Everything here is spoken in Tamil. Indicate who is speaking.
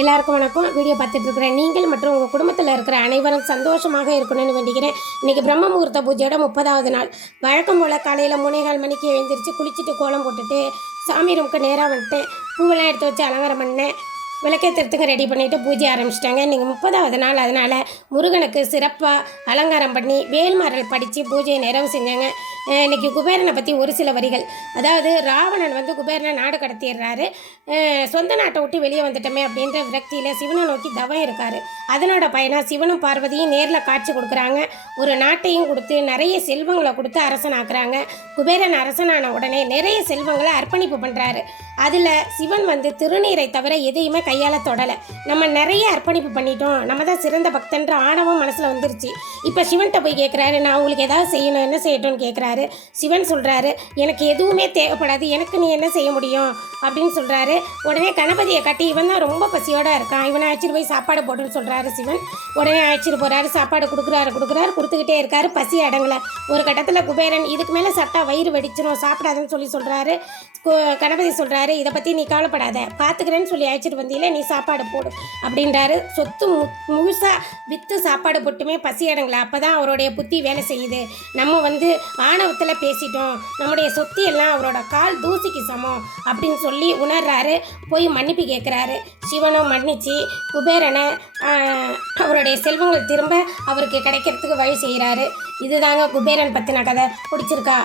Speaker 1: எல்லாருக்கும் வணக்கம். வீடியோ பார்த்துட்டு இருக்கிற நீங்கள் மற்றும் உங்கள் குடும்பத்தில் இருக்கிற அனைவரும் சந்தோஷமாக இருக்கணும்னு வேண்டிக்கிறேன். இன்றைக்கி பிரம்ம முகூர்த்த பூஜையோட முப்பதாவது நாள். வழக்கம் போல் காலையில் மூணேகால் மணிக்கு எழுந்திரிச்சு குளிச்சுட்டு கோலம் போட்டுட்டு சாமி ரூமுக்கு நேராக வந்துட்டு பூவெல்லாம் எடுத்து வச்சு அலங்காரம் பண்ணேன். விளக்கேற்றுறதுக்கு ரெடி பண்ணிவிட்டு பூஜை ஆரம்பிச்சிட்டாங்க. இன்றைக்கி முப்பதாவது நாள். அதனால் முருகனுக்கு சிறப்பாக அலங்காரம் பண்ணி வேல்மாரல் படித்து பூஜையை நிறைவு செஞ்சாங்க. இன்றைக்கி இன்னைக்கு குபேரனை பற்றி ஒரு சில வரிகள். அதாவது ராவணன் வந்து குபேரனை நாடு கடத்திடுறாரு. சொந்த நாட்டை விட்டு வெளியே வந்துட்டோமே அப்படின்ற விரக்தியில் சிவனை நோக்கி தவம் இருக்காரு. அதனோட பயனாக சிவனும் பார்வதியும் நேரில் காட்சி கொடுக்குறாங்க. ஒரு நாட்டையும் கொடுத்து நிறைய செல்வங்களை கொடுத்து அரசனாக்குறாங்க. குபேரன் அரசனான உடனே நிறைய செல்வங்களை அர்ப்பணிப்பு பண்ணுறாரு அதில் சிவன் வந்து திருநீரை தவிர எதையுமே கையால் தொடலை. நம்ம நிறைய அர்ப்பணிப்பு பண்ணிட்டோம். நம்ம தான் சிறந்த பக்தன்ற ஆணவம் மனசில் வந்துருச்சு. இப்போ சிவன்கிட்ட போய் கேட்குறாரு நான் உங்களுக்கு ஏதாவது செய்யணும் என்ன செய்யட்டும்னு கேட்குறாரு சிவன் சொல்கிறாரு எனக்கு எதுவுமே தேவைப்படாது. எனக்கு நீ என்ன செய்ய முடியும்? அப்படின்னு சொல்கிறாரு உடனே கணபதியை காட்டி இவன் தான் ரொம்ப பசியோட இருக்கான். இவனை அழைச்சிட்டு போய் சாப்பாடு போட்டுன்னு சொல்கிறாரு சிவன். உடனே அழைச்சிட்டு போகிறாரு சாப்பாடு கொடுக்குறாரு கொடுக்குறாரு. கொடுத்துக்கிட்டே இருக்காரு. பசி அடங்கலை. ஒரு கட்டத்தில் குபேரன் இதுக்கு மேலே சாப்பிட்டா வயிறு வெடிச்சிடும் சாப்பிடாதுன்னு சொல்லி சொல்கிறாரு கணபதி சொல்கிறாரு இதை பற்றி நீ கவலைப்படாத. பார்த்துக்கிறேன்னு சொல்லி அழைச்சிட்டு வந்தீங்களே நீ சாப்பாடு போடு. அப்படின்றாரு. சொத்து மு முழுசாக விற்று சாப்பாடு போட்டுமே பசி அடங்கலை. அப்போ தான் அவருடைய புத்தி வேலை செய்யுது. நம்ம வந்து ஆணவத்தில் பேசிட்டோம். நம்முடைய சொத்து எல்லாம் அவரோட கால் தூசிக்கு சமம் அப்படின்னு சொல்லி உணர்றாரு. போய் மன்னிப்பு கேட்குறாரு சிவனும் மன்னிச்சு குபேரனை அவருடைய செல்வங்கள் திரும்ப அவருக்கு கிடைக்கிறதுக்கு வழி செய்கிறாரு இதுதாங்க குபேரன் பற்றின கதை. பிடிச்சிருக்கா?